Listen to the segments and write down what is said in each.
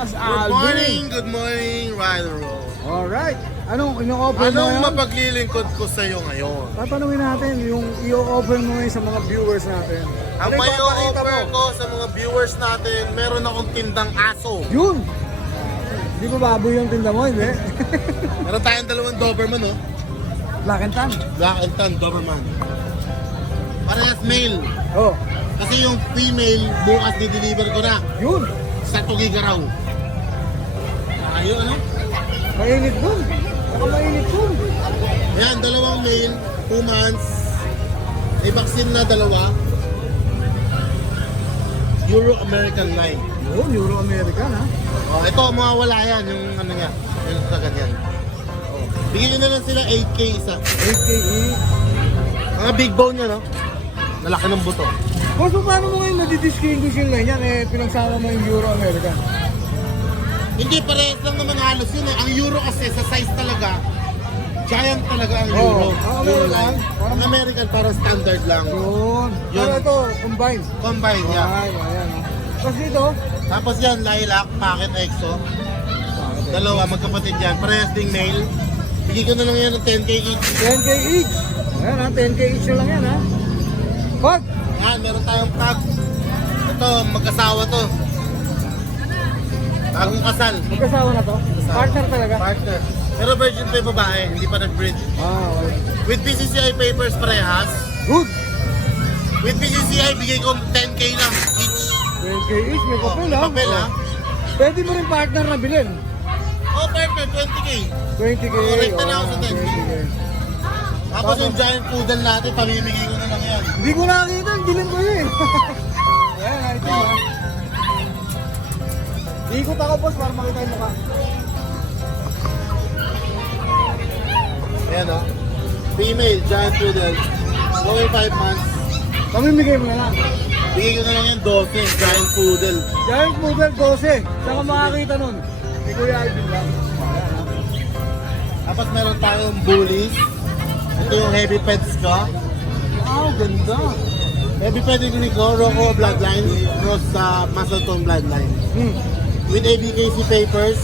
boss, Alvin. Good morning, Rider Roll. Alright. Anong ino-offer mo Anong ngayon? mapaglilingkod ko sa'yo ngayon? Tatanungin natin yung i-offer mo ngayon sa mga viewers natin. Ang Ano may ipapakita offer mo? ko sa mga viewers natin, meron akong tindang aso. Yun! Hindi ba baboy yung tinda mo, hindi? Meron tayong dalawang Doberman, oh. Black and tan. Black and tan Doberman. Parehas male. Oh, Kasi yung female, bukas di-deliver ko na. yun! Sa Tugigaraw. Ayun, ano? Mainit dun. Baka mainit dun. Ayan, dalawang male, 2 months. May vaccine na dalawa. Euro-American line. Yun, Euro-American ha. Oh, ito, mawawala yan, yung ano niya. Yung sagad yan. Oh. Bigyan nyo na lang sila 8K isa. 8K each. Mga big bone niya, no? Nalaki ng buto. Boss, paano mo ngayon madidistinguish yung ganyan pinagsama mo yung Euro-American? Hindi, parehas lang naman halos yun eh. Ang Euro kasi sa size talaga, giant talaga ang Oo. Euro. Ang American, Ang American parang standard lang. Yun. Pero Yun. ito, combine. Combine niya. Ay, ayan ha. Tapos dito, Tapos yan, lilac, packet exo. Dalawa, magkapatid yan. Parehas ding male. Bigyan ko na lang yan ng 10K each. 10K each. Ayan ha, 10K each na lang yan ha. Pag! Yan, meron tayong tag. Ito, magkasawa to. Bagong kasal. Magkasawa na to? Partner talaga? Partner. Pero virgin pa yung babae, hindi pa nag-breed. Okay. With PCCI papers parehas. Good! With PCCI, bigay ko 10K lang each. 10K each, may papel ha? Papel ha. Pwede mo rin partner na bilhin. Oh, partner, 20K. 20K. Correct na ako sa 10K. 20K. Tapos yung giant poodle natin, pamimigay ko na lang yan. Hindi ko nakakita, bilhin ko yun. Ayan, ito ha. Ikot ako boss para makita yung mukha. Ayan o. Female, giant poodle. Going 5 months. Pamimigay mo na lang. Bigay ko na lang yan 12, giant poodle. Giant Poodle 12. Saan ka makakita nun? Ni Kuya Alvin lang. Ayan ha. Tapos meron tayong bullies. Ito yung heavy pets ko. Wow, ganda. Heavy pedigree ko, Rocco bloodline, cross sa muscle tone bloodline. With ABKC papers,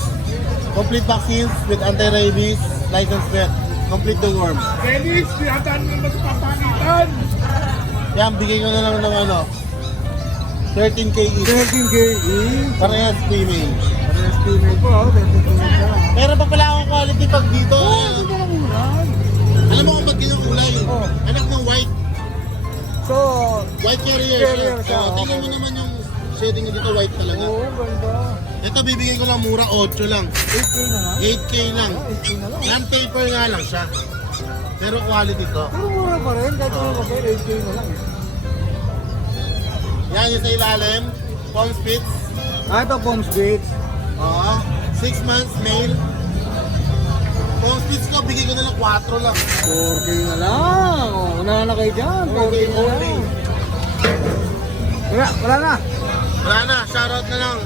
complete vaccines with anti-rabies, license pet, complete the worm. Dennis, tinataan mo magpapalitan. Yan, bigay ko na lang ng ano, 13K each. 13K each. Parehas female. Parehas female po, 13K each na lang. Pero pa pala akong quality pag dito. Oo, ito na lang ulan. Alam mo kung ba't ganyan kulay? Oh. Anak ng white. So, White carrier Carrier siya. siya, Oh, tingnan mo okay. naman yung shading niya dito, white talaga. oo, ganda. Ito bibigay ko lang mura, 8 lang. 8K na lang. 8K lang. 8K na lang. Yan paper nga lang siya. Pero quality to. Pero mura pa rin, kahit ano pa 8K na lang. Yan yung sa ilalim. Palm spits. Ah, ito Palm Spits. Oo. 6 months, male. Palm spits ko, bigay ko na lang 4 lang. 4K na lang. Oh, una na kayo dyan. 4K na only. lang. Wala na. Wala na, shoutout na lang.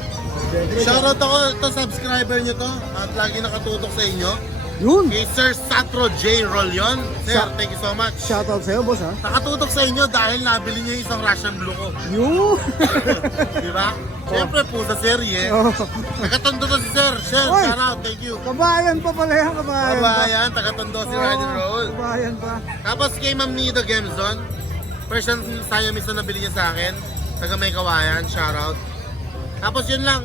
Shoutout ako, ito subscriber nyo to. At lagi nakatutok sa inyo. Yun. Kay Sir Satro J. Rolyon. Sir, thank you so much. Shoutout sa'yo, boss ha. Nakatutok sa inyo dahil nabili niyo yung isang Russian blue ko. Yun. Di ba? Siyempre po sa serye. Oh. Tagatondo to si Sir. Sir, Oy. shoutout. Thank you. Kabayan pa pala yan, kabayan pa. Kabayan, tagatondo si Ride and Roll. Kabayan pa. Tapos kay Ma'am Nido Gemzon, Persian Siamese na nabili niya sa akin. Taga may kawayan, shoutout. Tapos yun lang.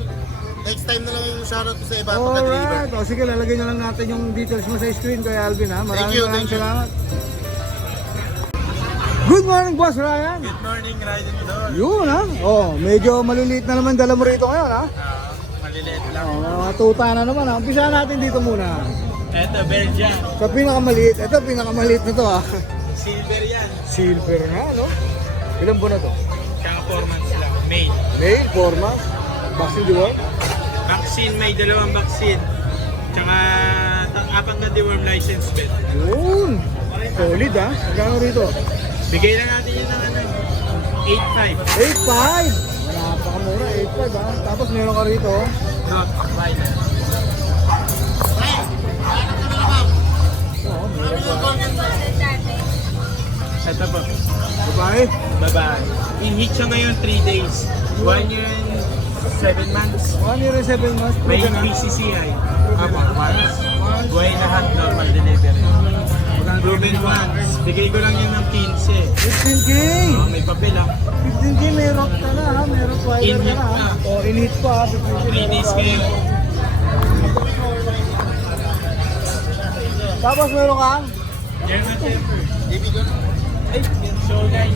Next time na lang yung shoutout ko sa iba pagka-deliver. Alright. O sige, lalagay na lang natin yung details mo sa screen kay Alvin ha. Thank you, Maraming thank you. salamat. Good morning, Boss Ryan. Good morning, Ride and Roll. Yun ha. Oh, medyo maliliit na naman dala mo rito ngayon ha. Maliliit lang. Oh, mga tuta na naman ha. Umpisa natin dito muna. Eto, Belgian. Sa pinakamaliit. Ito, pinakamaliit na to ha. Silver yan. Silver na, no? Ilan buwan na to? Tsaka 4 months lang. May. Male, forma. Vaccine deworm. Vaccine, may 2 vaccine. Tsaka 4 na deworm license bet. Yun. Solid ha. Magkano rito? Bigay lang natin yun ng ano, 8.5. 8.5. Napakamura, 8.5 ha. Tapos meron ka rito. Not Ryder. Oh, meron ka. Ito po. Babae. Baba. In-hit siya ngayon 3 days. 1 year and 7 months. 1 year and 7 months. May Proven na. PCCI. Apo, once. Buhay lahat, normal delivery. Proven once. Bigay ko lang yun ng 15. 15K! Oh, may papel ah. 15K, may rock ka na ha. May rock rider ka In-hit na ha. na. O, in-hit pa ha. 15K, 3 days may kayo. rock rider. Tapos meron kang? German Shepherd. Ay, Shogun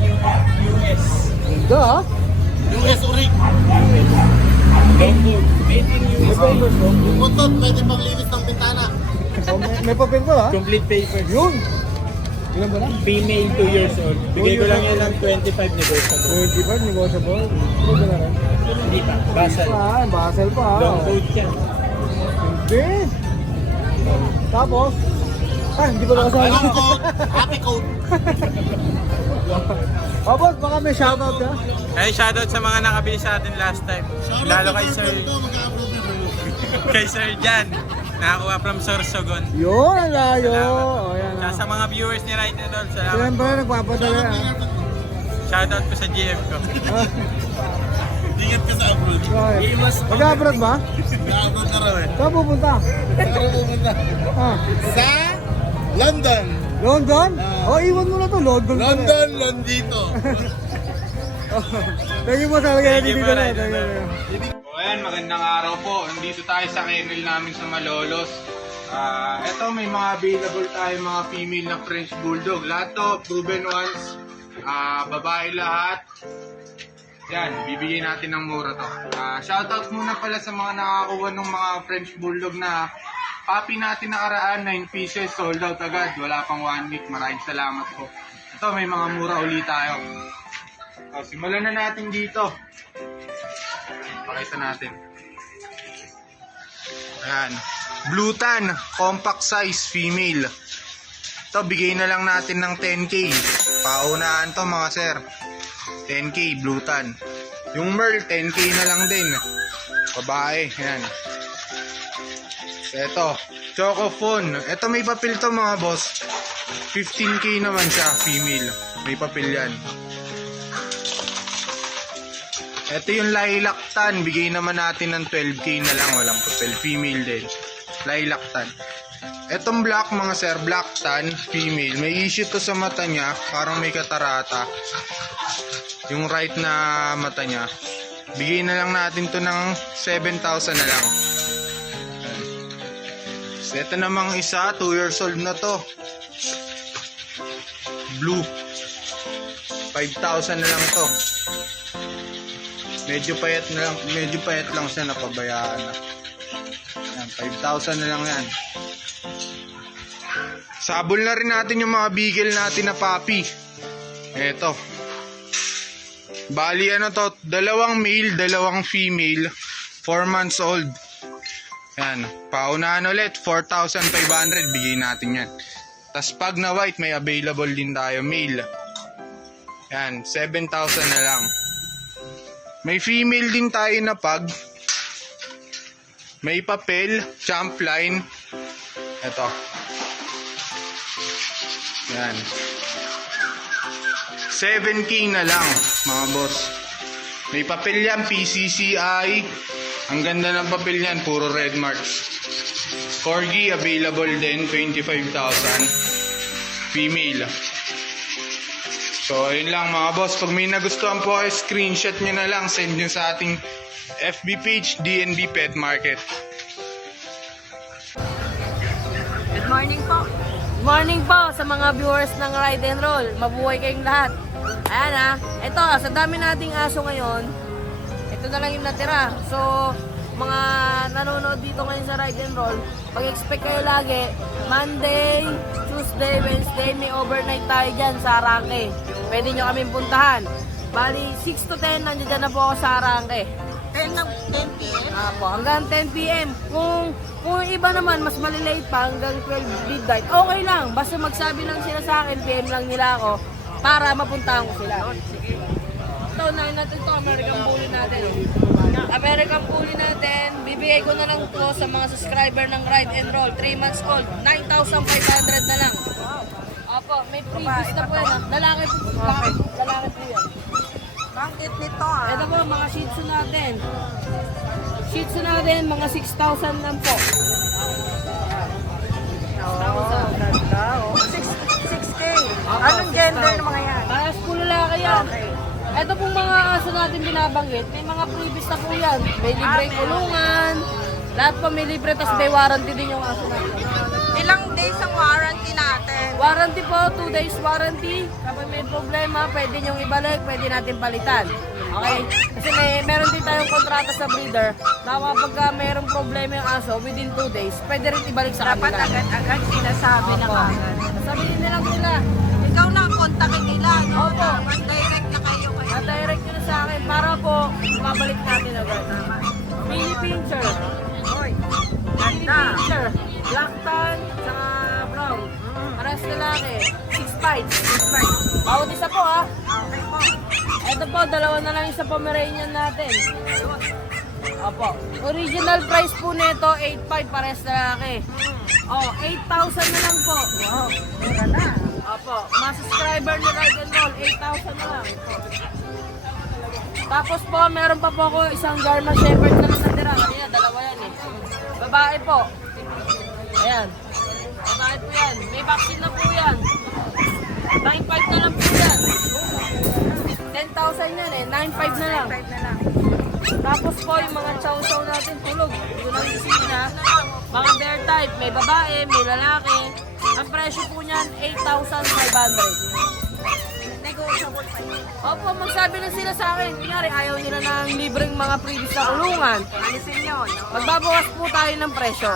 US. Ganda ha. US Urik. Longboard. Made in May US. papers no? Yung buntot, pwede pang linis ng bintana. O, may papel pa ha. Complete papers. Yun. Ilan ba na? Female 2 years old. Bigay ko lang yan ng 25 negotiable. 25, negotiable. Ilan na rin? Hindi pa. Basal. Pa, Basel pa ha. Long coat yan. Hindi. Tapos, hindi pa nakasama. Alam ko, happy coat. Boss, baka may shoutout ka? Ay, shoutout sa mga nakabili sa atin last time. Lalo kay Sir, Mag-a-approve yung review. kay Sir Jan. Nakakuha from Sorsogon. Yun, ang layo. Salamat. O, yan Tsaka ha. sa mga viewers ni Right and All, salamat. Siyempre, nagpapadala ha. Shoutout ko sa GM ko. Ingat ka sa abroad. Mag-abroad ba? Mag-a-approve na raw eh. Saan pupunta? Saan ka pupunta? Ah, Sa London. London? Iwan mo na to. London pa rin. London, Londito. Thank you po sa lagay natin Thank you dito po, na. Right. Thank you. O ayan, magandang araw po. Nandito tayo sa kennel namin sa Malolos. Ito, may mga available tayo mga female na French Bulldog. Lahat to, proven ones. Babae lahat. Yan, bibigyan natin ng mura to. Shoutout muna pala sa mga nakakuha ng mga French Bulldog na puppy natin nakaraan, 9 pieces, sold out agad. Wala pang 1 week. Maraming salamat po. Ito, may mga mura ulit tayo. Simulan na natin dito. Pakita natin. Ayan. Blue Tan, compact size, female. Ito, bigay na lang natin ng 10K. Paunahan to mga sir. 10K, Blue Tan. Yung Merl, 10K na lang din. Babae, ayan. Ito, Chocophone. Ito may papel to mga boss. 15K naman siya, female. May papel yan. Ito yung Lilac Tan. Bigay naman natin ng 12K na lang. Walang papel. Female din. Lilac Tan. Etong black mga sir. Black Tan. Female. May issue to sa mata niya. Parang may katarata. Yung right na mata niya. Bigay na lang natin to ng 7,000 na lang. So, ito namang isa. 2 years old na to. Blue. 5,000 na lang to. Medyo payat lang siya, napabayaan na. Yan, 5,000 na lang yan. Sabol na rin natin yung mga beagle natin na puppy. Eto. Bali ano to, 2 male, 2 female, 4 months old. Yan, paunahan ulit, 4,500, bigay natin yan. Tas pag na white, may available din tayo, male. Yan, 7,000 na lang. May female din tayo na pag. May papel, champ line. Ito. Yan. 7K na lang, mga boss. May papel yan, PCCI. Ang ganda ng papel yan, puro red marks. Corgi, available din, 25,000. Female. So, ayun lang mga boss. Pag may nagustuhan po kayo, screenshot nyo na lang. Send nyo sa ating FB page, DNB Pet Market. Good morning po. Good morning po sa mga viewers ng Ride and Roll. Mabuhay kayong lahat. Ayan ha. Ito, sa dami nating aso ngayon, ito na lang yung natira. So, mga nanonood dito ngayon sa Ride and Roll, pag-expect kayo lagi, Monday, Tuesday, Wednesday, may overnight tayo dyan sa Arangke. Pwede nyo kaming puntahan. Bali, 6 to 10, nandiyan na po ako sa Arangke. 10 p.m. Apo, hanggang 10 p.m. Kung yung iba naman, mas malilate pa hanggang 12 midnight, okay lang. Basta magsabi lang sila sa akin, PM lang nila ako para mapuntahan ko sila. Ito, unahin natin ito, American Bully natin. American Bully natin, bibigay ko na lang to sa mga subscriber ng Ride and Roll. 3 months old, 9,500 na lang. Apo, may previous na po yan. Lalaki po, lalaki po yan. Bakit nito ah? Ito po, mga Shih Tzu natin. Shih Tzu natin, mga 6,000 lang po. 6K. Anong gender ng mga yan? Parehas po lalaki yan. Okay. Ito pong mga aso natin binabanggit, may mga previous na po yan. May libreng kulungan, lahat po may libre, tapos may warranty din yung aso natin. Ilang days ang warranty natin? Warranty po, 2 days warranty. Kapag may problema, pwede nyong ibalik, pwede natin palitan. Okay? Kasi meron din tayong kontrata sa breeder na kapag mayroong problema yung aso, within 2 days, pwede rin ibalik sa Dapat kanila. agad-agad sinasabi na Opo. kagad. Sabihin nilang nila, Ikaw na ang kontakin nila, no? Opo. Mag-direct na kayo kayo. direct nyo na sa akin para po mabalik natin agad. Mini pincher. Hoy, Mini ganda. pincher. Black tan, saka brown. Parehas lalaki. 6 fights. Bawat isa po ha. Okay po. Ito po, dalawa na lang yung sa Pomeranian natin. Opo. Original price po nito, 8.5 parehas lalaki. Oh, 8,000 na lang po. Wow, mura na. Opo. Mga subscriber ni Ride and Roll, 8,000 na lang. Tapos po, meron pa po ako isang German Shepherd na lang natira. Kanina, dalawa yan eh. Babae po. Ayan. Babae po yan. May vaccine na po yan. 9.5 na lang po yan. 10,000 yan eh. 9.5 na lang. 5 na lang. Tapos po, yung mga chow-chow natin tulog. Hindi ko lang isipin ha. Mga bear type, may babae, may lalaki. Ang presyo po niyan, 8,500. Negotiable pa yun. Opo, magsabi na sila sa akin. Kunyari, ayaw nila ng libreng mga previous na kulungan. Alisin yun, no? Magbabawas po tayo ng presyo.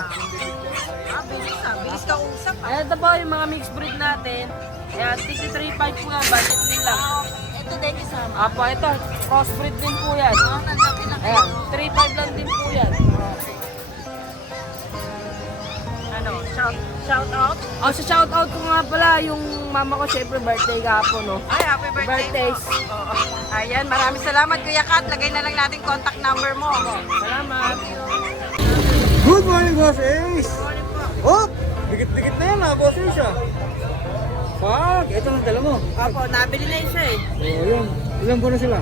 Bilis ka usap, ha? Ayan, ito po yung mga mixed breed natin. Ayan, 3.5 po yan, budget din lang. Ito din isama. Apo, ito, crossbreed din po yan. Nandaki na Ayan, 3.5 lang din po yan. Ano, shout out? Oh, sa shoutout ko nga pala, yung mama ko syempre birthday kahapon, no? Ay, happy birthday Birthdays. po. Oo. Ayan, maraming salamat Kuya Kat. Lagay na lang natin contact number mo. Salamat. Good morning, Boss Ace! Oh! Dikit-dikit na yan ha, Boss Ace ah. Fuck! Ito ang dala mo. Opo, nabili na isa eh. Oh, yun. Ilan po na sila?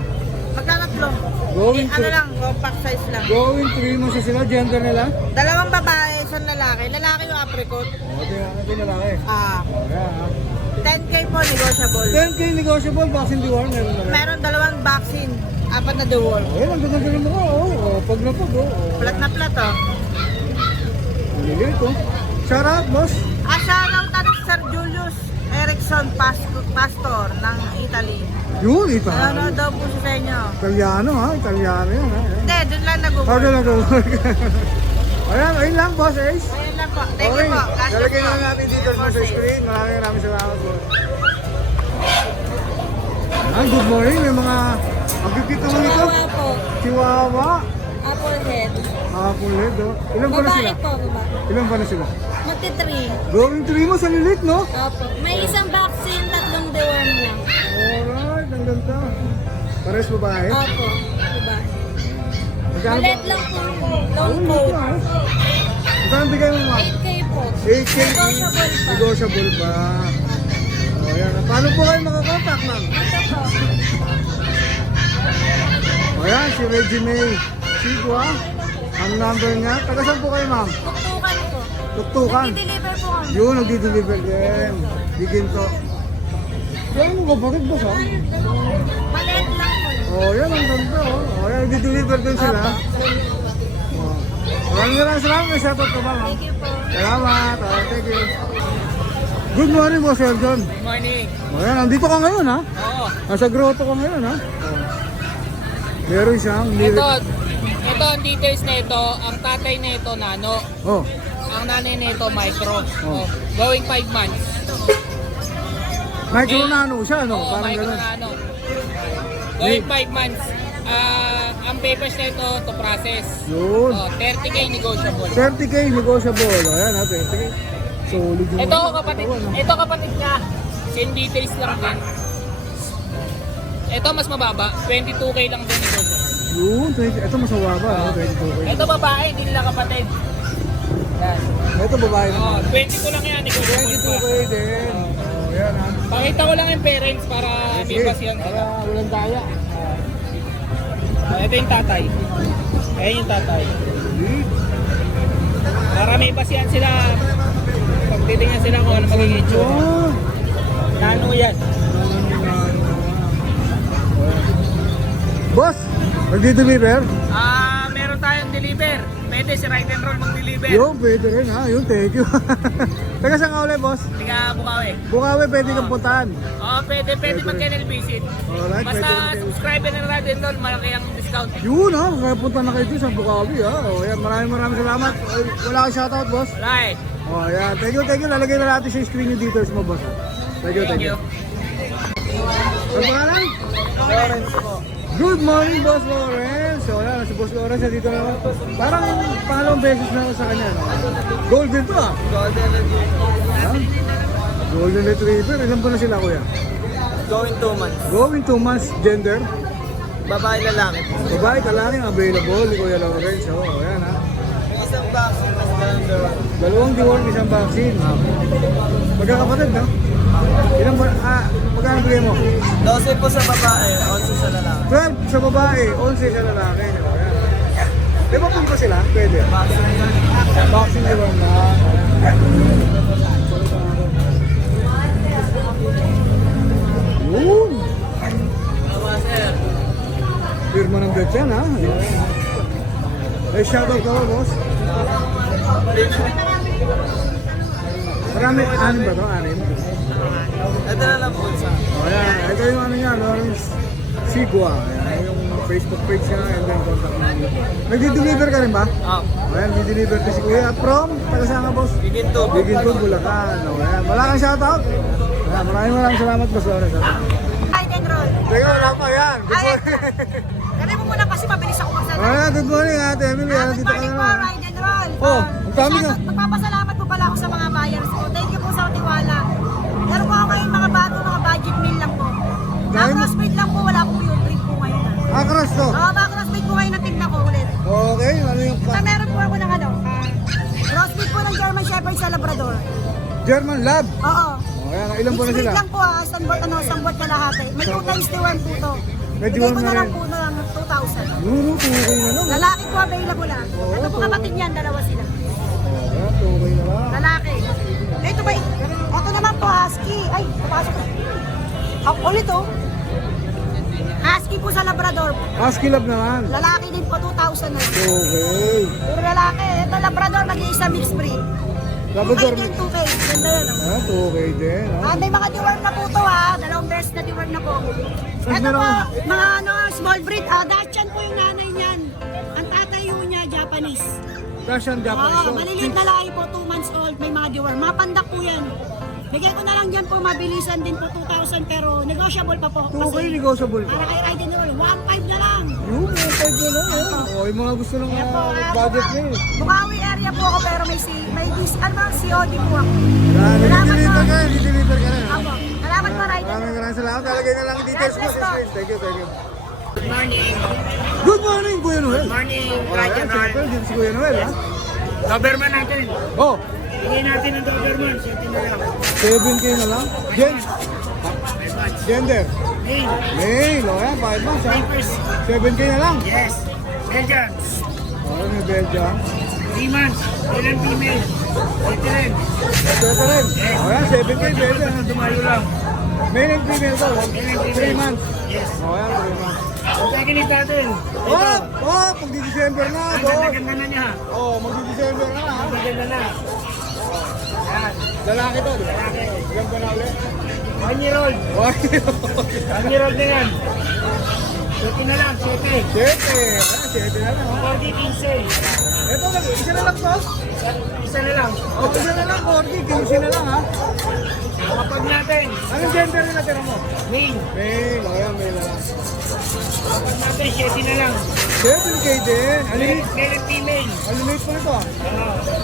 Magkakatlo. Going Ano to... lang, compact size lang. Going 3 months na sila, gender nila. Dalawang babae, isang lalaki. Lalaki yung apricot. Oh, ito yung lalaki. Ah, Oh, yan ha. 10K po negotiable. 10K negotiable, vaccine deworm, meron na rin. Meron dalawang vaccine. 4 na dual. Oh, yan, ang ganda mo ko. Oh, pag na pag, oh. Plat na plat oh. Lilit, oh. Shout out, boss. Shoutout natin si Sir Julius Erickson Pastor ng Italy. Yun, ito. Ano daw po siya sa inyo? Italiano ha, Italiano yan ha. Hindi, doon lang nag-work. How na go-work? Ayan, ayun lang, Boss Ace. Ayun lang po. Thank Okay, you po. God lalagay bless na po. natin dito sa screen. Maraming salamat po. Ah, good morning. May mga agipit naman ito. po. Chihuahua. Apple head. Apple head, oh. Ilan ba na Babae sila? po, babae. Ilan ba na sila? Magti-3. Going 3 months, ang lilit, no? Opo. May isang vaccine, 3 deworm lang. Alright, ang ganda. Pares babae. Opo. Babae. Magkano ba? Maliit lang po. Long Ang coat. liit, ah. Magkano bigay mo, ma'am? 8K po. 8K. Negotiable pa. Negotiable pa. O, yan. Paano po kayo makakontakt, ma'am? Ito po. O yan, si Reggie May Sigua. Ang number niya. Taga saan po kayo, ma'am? Tuktukan po. Tuktukan. I-deliver po kami. Yun, nagdi-deliver din. Di ginto. Yan mo kapatid, boss, ha? Maliit lang po. O, yan, ang ganda, oh. O, yan, nagdi-deliver din sila. O. Maraming salamat. May shoutout ka ba, ma'am? Thank you po. Salamat. O, thank you. Good morning, boss Elton. Good morning. O, yan, nandito ka ngayon, ha? Oo. Nasa grotto ka ngayon, ha? O. Meron siyang Ito ang details na ito. Ang tatay na ito, nano. Oh, Ang nanay na ito, micro. Oh. Going 5 months. micro nano siya, no? Oo, Parang micro ganun. nano. Going 5 months. Ang papers na ito to process. Yun. 30K negotiable. 30K negotiable. O, yan, ha? 30K. Solid yung Ito mga kapatid, katawan, ha? ito kapatid niya. Same details lang din. Ito mas mababa, 22K lang din negotiable. Yun, 20. Ito mas mababa, no? 22K. Ito babae, hindi nila kapatid. Yan. Ito babae naman. 20 ko lang yan, negotiable pa. 22K din. O, yan, ha? Pakita ko lang yung parents para may Sige, basihan sila. para walang daya. Ito yung tatay. Ayan yung tatay. Para may basihan sila. Pag titingnan sila kung ano magiging itsura. Oh. Nano yan. Boss, magdi-deliver? Meron tayong deliver. Pwede si Ride and Roll mag-deliver. Yun, pwede rin ha. Yun, thank you. Taga saan ka ulit, boss? Tiga Bukawi. Bukawi, pwede kang puntahan. Pwede mag-kennel visit. Alright, Basta pwede rin. subscriber ng Ride and Roll, malaki ang discount. Yun ha, kaya punta na kayo dito sa Bukawi ha. O yan, maraming salamat. Ay, wala kang shoutout, boss? Wala eh. O yan, thank you. Lalagay na natin sa screen yung details mo, boss. Thank you. Thank you. Ano pangalan? Lawrence po. Good morning, Boss Lawrence. So, yan, si Boss Lawrence dito naman. Parang pangalawang beses na ako sa kanya. No? Golden to ah. Golden Retriever. Ha? Golden Retriever. Ilan ba na sila, kuya? Going 2 months. Going 2 months, gender. Babae lalaki po. Babae, talaking available ni Kuya Lawrence. O, yan ha. May isang vaccine mas ganda. Dalawang deworm, isang vaccine. Magkakapatid, no? Ilan ba? Magkano bigay mo? 12 po sa babae, 11 sa lalaki. 12 sa babae, 11 sa lalaki. O, yan. Di ba punta sila? Pwede. Vaccine deworm na. Yun! Firma ng bet yan, ha? Ay, shoutout ka ba, boss? Marami, anim ba ito? Anim? Ito na lang po sa. O, yan. Ito yung ano niya, Lawrence Sigua. Ayan, yung Facebook page niya, and then contact niya. Nagdi-deliver ka rin ba? O, yan, di-deliver ko si Kuya. From, taga saan ka, boss? Bigin to. Bigin to, Bulacan. O, yan. Wala kang shoutout? Ayan, maraming salamat, boss Lawrence. Ride and roll. Teka, wala pa yan. Ay, Kali mo muna kasi mabilis ako magsalita. Ayan, good morning, Ate Emily. Ayan, Good dito ka morning na po, naman. Ride and roll. Oh, ang dami ka. Magpapasalamat po pala ako sa mga buyers ko. Thank you po sa tiwala. Meron po ako ngayon mga bago, mga budget meal lang po. Dahil- Crossbreed lang po, wala po yung breed po ngayon. Across to. Mga crossbreed po ngayon na tignan ko ulit. Okay, ano yung Meron po ako ng crossbreed po ng German Shepherd sa Labrador. German Lab? Oo. O, ayan, ilan po na Mixed sila? breed lang po sambot na lahat eh. May 2 times deworm po to. May Bigay deworm ko na na lang rin. po ng 2,000. Okay na lang. Lalaki po available lang. Ito po kapatid niyan, dalawa sila. Ayan, okay na lang. Lalaki. Ito ba? Ito naman po husky. Ay, papasok ko. Ulit oh. Husky po sa Labrador. Husky Lab naman. Lalaki din po 2,000 na. Okay. Puro lalaki. Ito Labrador, mag-iisa mixed breed. Labrador. 2K din, 2K. Ganda yan oh. Ayan, okay din. May mga deworm na po to ha. Dalawang beses na deworm na po. Ito po, mga small breed. Dachshund po yung nanay niyan. Ang tatay ho niya, Japanese. Russian Japanese. Oo, maliliit na lahi po, 2 months old, may mga deworm. Mga pandak po yan. Bigay ko na lang dyan po, mabilisan din po 2,000 pero negotiable pa po. Okay, negotiable Para pa. kay Ride and Roll, 1,500 na lang. Yung mga pwede na lang. Oh, yung mga gusto ng budget na yun. Bukawi area po ako pero COD po ako. Yan, Salamat deliver po. ka rin, deliver ka rin. Ako. Salamat po, Ride and Roll. Maraming salamat. Talagay na lang ang details ko sa screen. Thank you. Good morning. Good morning, Kuya Noel. Morning, Oh, Ride ayan, and Roll. siyempre, dito si Kuya Noel, ha? Doberman natin. Oh, Hingin natin ng Doberman. 7 na lang. 7K na lang. Gender. Hey, Male, o yan, 5 months, ha? papers. 7K na lang. Yes. Belgian. Oh, may Belgian. 3 months. Male and female. Ito rin. Ito rin. O yan, 7K, Belgian. Dumayo lang. Male and female to, Male and 3 female. months. Yes. O yan, 3 months. Ang tekinit natin. Oh, pag di-December na, Ang boss. ganda-ganda na niya. Oh, magdi-December na, ha? Ang ganda na. Yan. Lalaki to, di ba? Lalaki. Ilan ba na ulit? 1 year old. 1 year old na yan. 7 na lang. 7. 7. Ayan, 7 na lang, ha? 40, 15. Ito, isa na lang to. Isa na lang. Oh, isa na lang, 40, 15 na lang, ha? Kapag natin. Anong gender na natira mo? Male. Male, o yan, male na lang. Kapag natin, 7 na lang. 7K din. Male and female. Alimate po nito,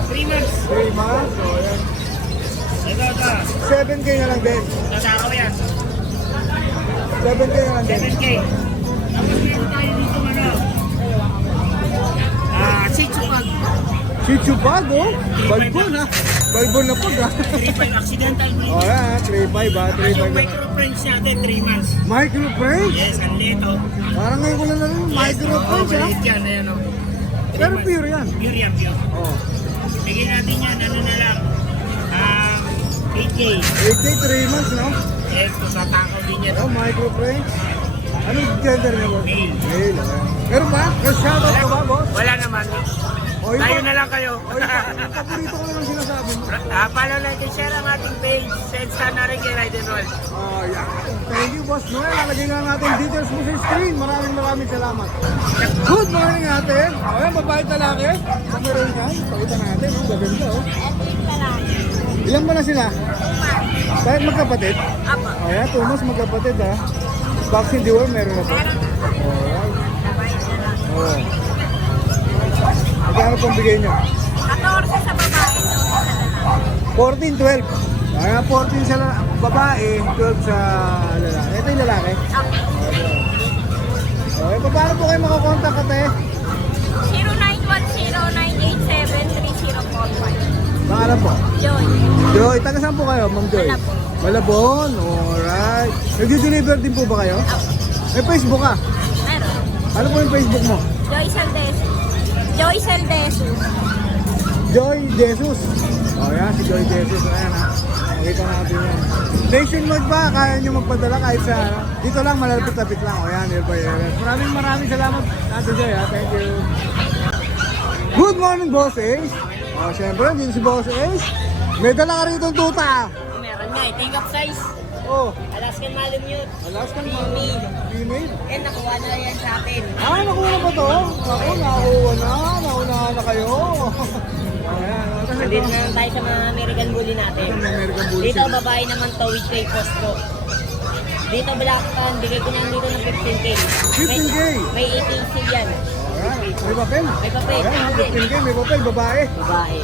3 months. 3 months, o yan. Ito. 7K na lang din. Tatakaw yan. 7K na lang din. 7K. Tapos meron tayo dito Shih Tzu Pug. Shih Tzu Pug, oh. Balbon, ha? Balbon na po, ha? 3.5 accidental breeding. O yan, 3.5, ha? Tapos yung 3.5 na. micro French natin, 3 months. Micro French? Yes, ang lito. Parang ngayon ko lang na rin, micro French, ha? Maliit yan, ayan o. Pero pure yan. Pure yan, pure. Oh. Bigyan natin yan, ano na lang. 8K. 8K, 3 months, no? Yes, kung tatakaw din yan. Oh, micro French. Anong gender niya, boss? Male. Male, okay. Meron ba? May shoutout ka ba, boss? Wala naman. O, yung Tayo na lang kayo. yung paborito ko naman sinasabi mo. Follow, like, and share ang ating page. Send star na rin kay Ride and Roll. Oh, yeah. Thank you, Boss Noel. Lalagay nga natin details mo sa screen. Maraming salamat. Good morning natin. O, yan, babae at lalaki. Meron yan. Pakita natin. Ang gaganda, oh. Ilan ba na sila? Kahit magkapatid? Apo. O, yan. 2 months magkapatid, ha. Vaccine deworm, meron na po. Oh. Magkano pong bigay nyo? 14 sa babae, 12 sa lalaki. 14, 12. Kaya 14 sa babae, 12 sa lalaki. Ito yung lalaki. Okay, paano po kayo makakontak ka, te? 0910-987-3045. Pangalan po? Joy. Joy, taga saan po kayo, Ma'am Joy? Malabon. Malabon, alright. Nag-deliver din po ba kayo? May Facebook ka? Meron. Ano po yung Facebook mo? Joy Saldesus. Joy Saldesus. Joy Jesus. O yan, si Joy Jesus. Ayan ha. Makita natin yan. Nationwide ba? Kaya nyo magpadala kahit sa ano? Dito lang, malalapit-lapit lang. O yan, nearby areas. Maraming salamat, Ate Joy ha. Thank you. Good morning, Boss Ace. O, syempre, din si Boss Ace. May dala ka rito ng tuta. Meron nga, take up size. Oh, Alaskan Malamute. Alaskan Female. Female. Eh, nakuha na yan sa atin. Ah, nakuha na ba to? Ako, nakuha na. Nauna na kayo. Ayan. Nandito na lang tayo sa mga American Bully natin. Ang American Bully Dito, sila. babae naman to with kay Costco. Dito, black pan, bigay ko na lang dito ng 15K. 15K? May 18C yan. Ayan, may papel. May papel. Ayan, 15K, may papel, babae. Babae.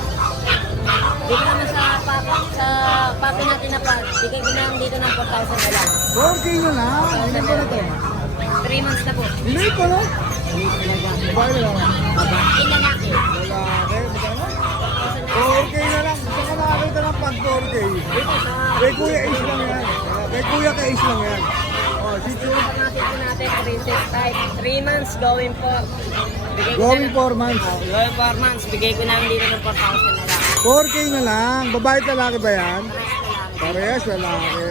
Dito naman sa papi natin na pa, bigay ko na lang dito ng 4,000 na lang. 4K na lang. Ilan pa na to? 3 months na po. Hindi pa na. Babae na lang. Babae, lalaki. Lalaki, magkano? 4K na lang. Saan ka nakakita ng pag 4K? Kay Kuya Ace lang yan. Kay Kuya ka Ace lang yan. Oh, si Chu. Natin natin, princess type. 3 months, going for. Bigay ko Going na 4 months. Going 4 months, bigay ko na lang dito ng 4,000 na lang. 4K na lang. Babae at lalaki ba yan? Rest na lang. Parehas, lalaki.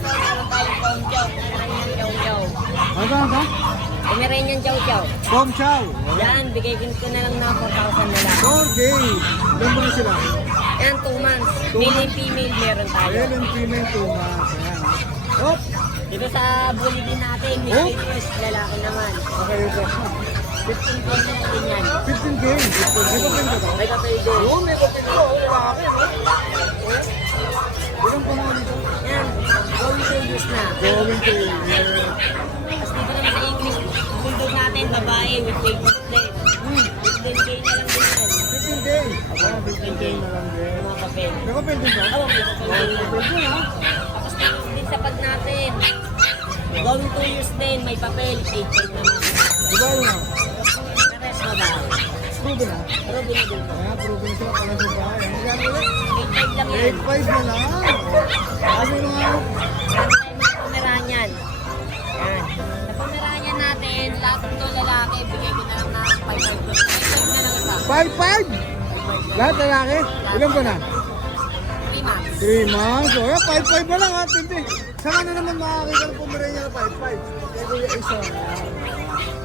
Meron tayong Pomeranian Chow Chow. Ano? Pomeranian Chow Chow. Pom Chow. Yan, bigay ko na lang ng 4,000 na lang. 4K. Ilan ba na sila? Yan, 2 months. Male and female meron tayo. Male and female 2 months. Ayan. Hop. Dito sa bully din natin, may Oh. fitness, lalaki naman. Okay, ito. 15K na lang din yan. 15K. May papel ka to? May kapay din. Oo, may papel ko. Lalaki, no? Ilan pa naman dito? Yan, going to use na. Going to Tapos dito naman sa English, bulldog natin, babae with fitness din. 15K na lang din yan. 15K. Ayan, 15K na lang din. Mga papel. May papel din ba? Oo, may papel din. May papel din, ha? Tapos din sa pag natin, going to use din, may papel, 8K naman. Diba yun, ha? Pares babae. Proven, ha? Pero binigil ko. Ayan, proven sila pala sa bahay. Magkano ulit? 8.5 lang yan. 8.5 na lang. Ano yung mga... Meron tayong mga Pomeranian. Yan. Sa Pomeranian natin, lahat ng lalaki, bigay ko na lang na 5.5 na lang isa. 5.5? Lahat lalaki? Ilan ba na? 3 months. 3 months. O yan, 5.5 na lang ha, tindi. Saan na naman makakita ng Pomeranian na 5.5? Kaya Kuya Isa.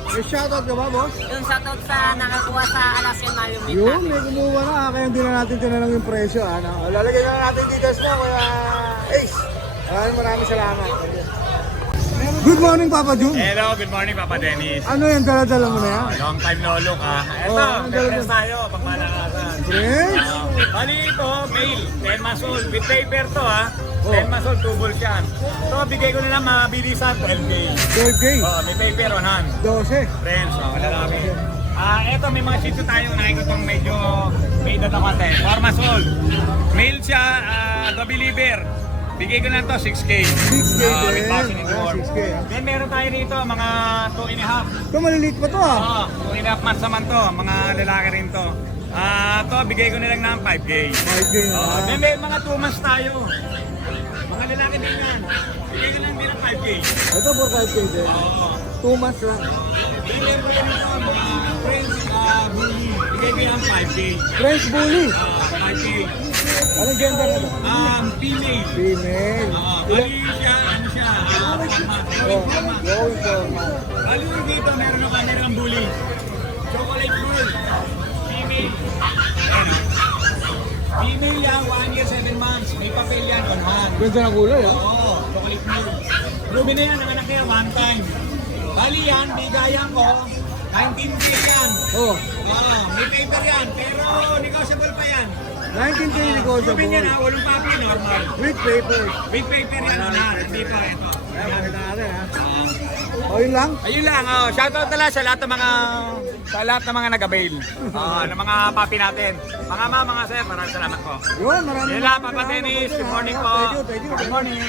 May shoutout ka ba, boss? Yung shoutout sa nakakuha sa Alaskan Malamute Yun, natin. may kumuha na ha. Kaya hindi na natin tinanong yung presyo. Ano? Lalagay na natin details mo, Kuya Ace. Maraming salamat. Good morning, Papa Jun. Hello, good morning Papa Dennis. Ano yan, dala-dala mo na yan? Long time no look ha. Ito, ang dalawa. test tayo, pagmalakasan. Friends? Bali ito, male, 10 months old. With paper to ha. Oh. 10 months old, 2 bulls yan. Ito, bigay ko na lang mabilisan, 12K. 12K. May paper on hand. 12. Friends, lalaki. Ito, may mga shih tzu tayo. Unahin ko itong medyo may edad na konti. 4 months old. Male siya, gabi liver. Bigay ko na to 6K. 6K With din. vaccine and worm. 6K. Then meron tayo rito, mga 2 and a half. Ito, maliliit pa to ah. Oo, 2 and a half months naman to, mga lalaki rin to. To, bigay ko na lang ng 5K. 5K na. Then may mga 2 months tayo. Mga lalaki din yan. Bigay ko lang din ng 5K. Ito, 4 5K din. Oo. 2 months lang. Premium po yan ito, mga French bully. Bigay ko yan 5K. French Bully. 5K. Anong gender na to? Female. Female. Bali siya, ano siya, Oh, going format. bali mo dito, meron ng kamerang bully. Chocolate pearl. Female. Ayan. Female yan, 1 year, 7 months. May papel yan on hand. Ganda ng kulay, ha? Oo, chocolate pearl. Ruby na yan, nanganak niya, 1 time. Bali yan, bigayan ko, 19K yan. Oh, Oo, may paper yan, pero negotiable pa yan. 19K Ruby negotiable. yan ha, walang papel, normal. With paper. May paper yan on hand. Dito, ito. Ayan, makita natin, ha? O, yun lang. Ayun lang, shoutout na lang sa lahat ng mga nag-avail. Ng mga papi natin. Mga mama, mga sir, maraming salamat po. Yun, maraming Yun lang, Papa Dennis. Good morning po. Thank you. Good morning.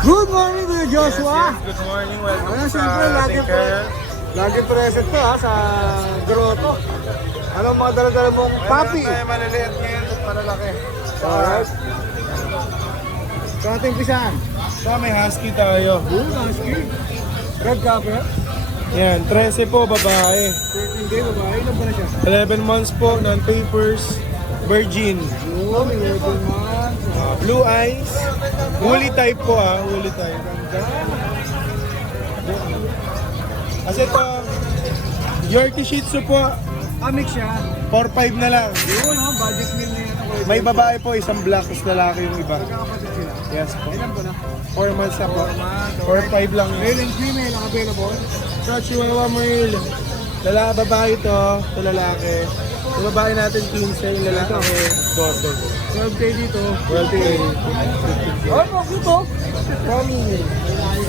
Good morning, Kuya Joshua. Good morning, welcome Ayan, siyempre, lagi present to, ha, sa grotto. Anong mga dala-dala mong papi? maliliit ngayon at malalaki. Alright. Sa ating pisaan. So may husky tayo. Husky. Red copper. Yan, 13 po, babae. 13 day, babae. Ilan ba na siya? 11 months po, non-papers, virgin. Yun, may 11 months. Blue eyes. Woolly type po woolly type. Kasi ito, Yorkie Shih Tzu po, Mix siya. 4-5 na lang. Yun, ha, budget meal na yan. Ako, May babae po, isang black, is lalaki yung iba. Magkakapatid sila. Yes po. Ilan ba na? 4 months na po. 4-5 lang yun. Male and female ang available. So, Chihuahua Merle. Lalaki, babae ito lalaki. Yung babae natin 15, yung lalaki 12. 12K dito. 12K. Oh, bakit ito? Tommy.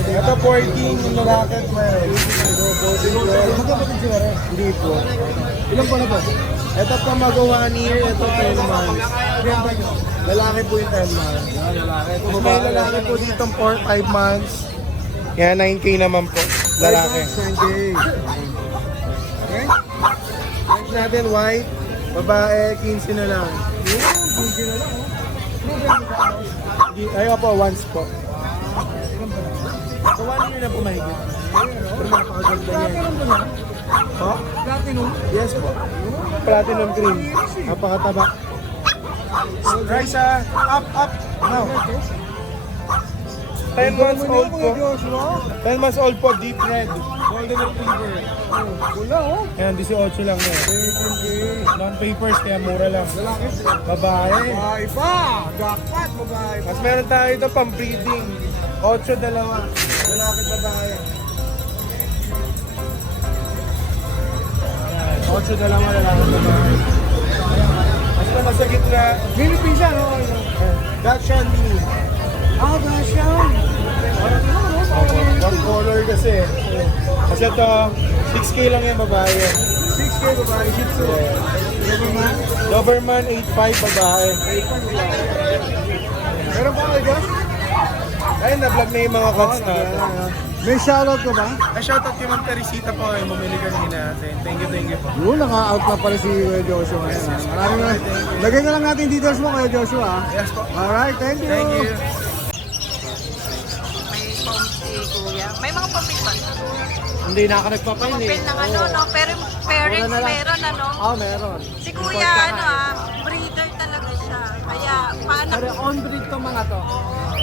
Ito 14, yung lalaki at Merle. Magkakapatid sila rin. Hindi po. Ilan pa na ba? Ito pa mag 1 year, ito 10 months. Lalaki po yung 10 months. Lalaki. Ito Tapos may lalaki po dito 4-5 months. Kaya 9K naman po. Lalaki. 9K. Okay? Next natin white. Babae, 15 na lang. Yun, 15 na lang. Ayaw po, once po. So 1 year na po mahigit. Pero napakaganda niya. Platinum ba na? Po? Platinum? Yes po. Platinum cream. Napakataba. Price up. Now. 10 months old po. 10 months old po, deep red. Golden retriever. Wala, oh. Ayan, 18 lang yan. 18K. Non-papers, kaya mura lang. Lalaki. Babae. Babae pa. Jackpot, babae pa. Mas meron tayo ito pang breeding. 8 dalawa. Lalaki babae. 8 dalawa lalaki babae. Mas na nasa gitna. Philippines siya, no? Dachshund mini. Ah, Dachshund. One color kasi. Kasi ito, 6K lang yung babae. 6K babae, Shih Tzu. Doberman. Doberman 8.5 babae. Meron pa kayo, Josh? Ayun, na-vlog na yung mga cats natin. May shoutout ka ba? Ay, shoutout kay Ma'am Teresita po, yung bumili kanina natin. Thank you po. Yun, naka-out na pala si Kuya Joshua ngayon. Maraming lagay na lang natin details mo, Kuya Joshua. Yes po. Alright, thank you. Thank you. May foam si Kuya. May mga papel ba? Hindi na ako nagpapain Papel ng ano, no? Pero parents meron, ano? Oo, meron. Si Kuya, ano breeder talaga siya. Kaya, paano? Pero on-breed tong mga to.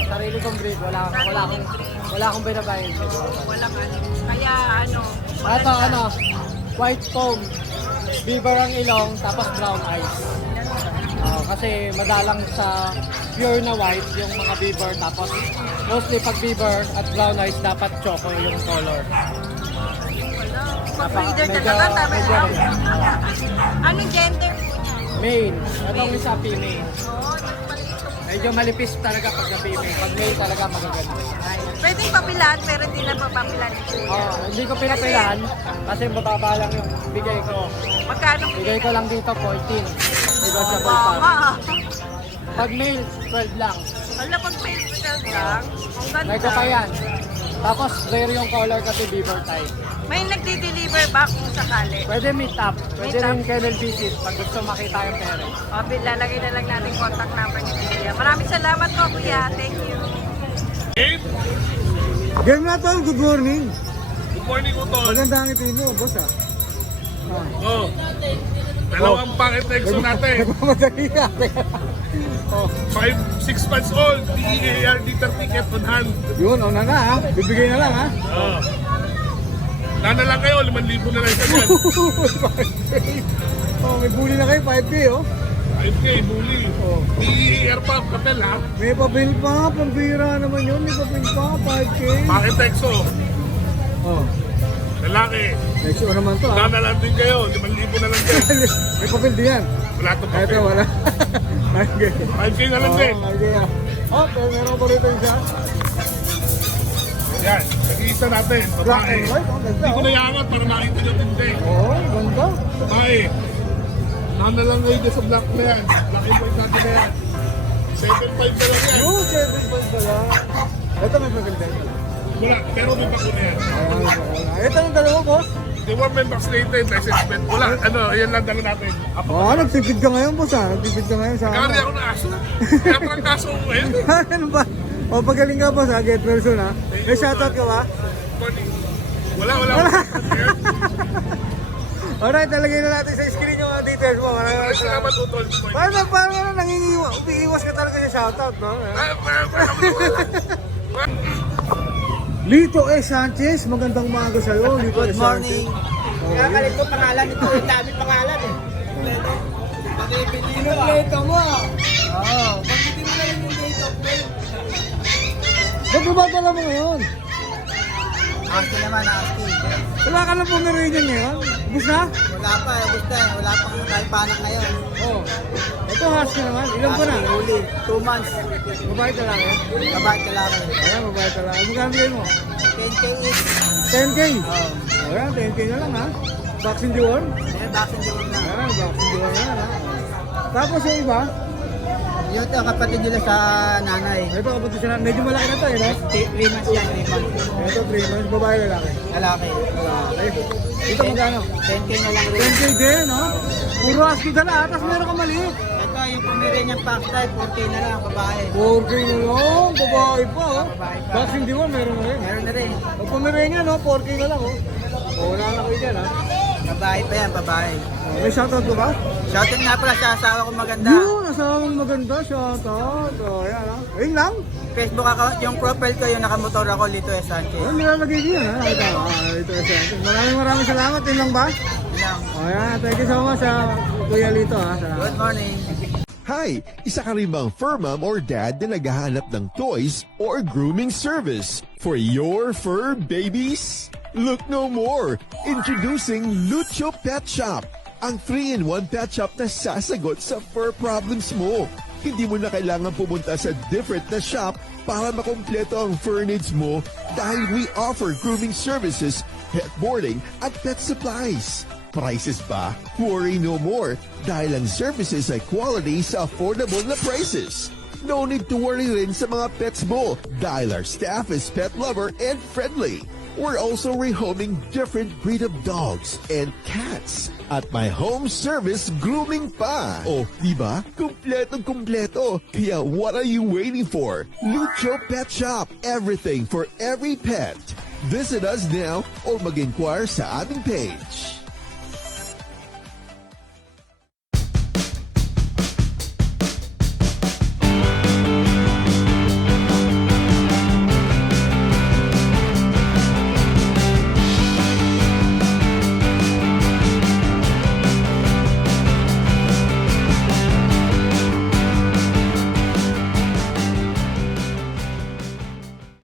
Sarili kong breed. Wala akong binabayin. Walang ano. Kaya, ano? Ito, white foam. Beaver ang ilong, tapos brown eyes. Kasi madalang sa pure na white yung mga beaver. Tapos mostly pag beaver at brown eyes, dapat choco yung color. Pag-breeder Medyo- talaga, tama medyo- na. Anong gender po niya? Male. Itong isa female. Oo, palito. Medyo malipis talaga pag na female. Pag male talaga magaganda. Pwedeng papilan, pero hindi na papapilan ni Kuya. Hindi ko pinapilan kasi mababa lang yung bigay ko. Magkano Bigay ko lang dito 14. Negotiable Wow, pa. ha? Pag male, 12 lang. Wala pag physical lang. Ang ganda. Medyo pa yan. Tapos rare yung color kasi beaver type. May nagdi-deliver ba kung sakali? Pwede meet up. Pwede Meet up. rin kennel visit pag gusto makita yung parents. O, lalagay na lang natin contact number ni Kuya. Maraming salamat po, Kuya. Thank you. Game na to, good morning. morning, Utol. Maganda ang ngiti mo, boss ah. Oh. Dalawang packet na exo natin. Nagmamadali ka. 6 months old, DEARD certificate on hand. Yun, una na ha. Bibigay na lang ha. Oh. Nana lang kayo, 5,000 na lang isa dyan. Oh, may bully na kayo, 5K oh. 5K, bully. Oh. DEAR pa, kapel ha. May papel pa, pambira naman yun. May papel pa, 5K. Packet exo, Oh, lalaki. next one naman to ha. Nana lang din kayo, 5,000 na lang din. May papel din yan. Wala itong Ito, papel. wala. 5K. 5K na lang din. 5K na. Oh, pero meron ko rito isa. Yan, nag-iisa natin, Black babae. and white, oh, ganda Hindi ko oh. na iangat para makita nyo tindi. Oo, ganda. Babae. Nana lang kayo dyan sa black na yan. Black and white natin na yan. 7.5 na lang yan. Oh, 7 pala. Ito may papel din. Wala, pero may bako na yan. Ito yung dalawa, boss. The one men vaccinated, license plate. Wala, ano, ayan lang dala natin. Oh, nagtipid ka ngayon, boss ah. Nagtipid ka ngayon sa Kari ako na aso. Kaya parang kaso ko eh. Ano ba? O, pagaling ka, boss ah. Get well soon ah. May shoutout ka ba? Morning. Wala. Alright, talagay na natin sa screen yung mga details mo. Ay, salamat utol. Parang nangingiwas. Umiiwas ka talaga sa shoutout, no? Lito E. Sanchez, magandang umaga sa'yo. Lito E. Good morning. Sanchez. Kaya kalit ko pangalan ito. Ang dami pangalan eh. Lito mo. Oo. Pagkitin mo na rin yung date of birth. Ba't bumadala mo ngayon? Asti naman, Asti. Wala ka lang Pomeranian ngayon? Ubus na? Wala pa, gusto eh. Wala pang kaipanak ngayon. Oo. Ito husky naman. Ilan ko na? Asti, huli. 2 months. Babae talaga. Babae ka lang. Ayan, babae talaga. Magkano bigay mo? 10K is. 10K. Oo. Ayan, 10K na lang ha. Vaccine deworm? Eh, vaccine din na. Ayan, vaccine deworm na lang ha. Tapos yung iba, Yun ito, kapatid nila sa nanay. ito kapatid siya, medyo malaki na to eh, no? 3 months yan, 3 months. Ito 3 months, babae lalaki. Lalaki. Lalaki. Ito magkano? 10K na lang rin. 10K din, no? Puro husky dala, tapos meron ka maliit. Ito, yung Pomeranian Fox type, 4K na lang, babae. 4K na lang, babae pa, oh. Babae pa. Vaccine deworm, meron na rin. Meron na rin. O Pomeranian, no? 4K na lang, oh. O, wala na kayo dyan, ha? Babae pa yan, babae. May shoutout ko ba? Shouting nga pala sa asawa ko maganda. Yun, asawang maganda, shoutout. O, ayan, ha? Ayun lang. Facebook account, yung profile ko, yung nakamotor ako, Lito S. Sanchez. Ayun, nilalagay ko yun, ha? Ito, maraming salamat. Yun lang ba? Yun lang. O, ayan, thank you so much, ha? Kuya Lito, ha? Salamat. Good morning. Hi! Isa ka rin bang fur mom or dad na naghahanap ng toys or grooming service for your fur babies? Look no more! Introducing Lucho Pet Shop, ang 3-in-1 pet shop na sasagot sa fur problems mo. Hindi mo na kailangan pumunta sa different na shop para makompleto ang fur needs mo dahil we offer grooming services, pet boarding at pet supplies. Prices ba? Worry no more dahil ang services ay quality sa affordable na prices. No need to worry rin sa mga pets mo dahil our staff is pet lover and friendly. We're also rehoming different breed of dogs and cats at my home service grooming pa. Oh, diba? Kumpletong-kumpleto. Kaya what are you waiting for? Lucho Pet Shop. Everything for every pet. Visit us now or mag-inquire sa aming page.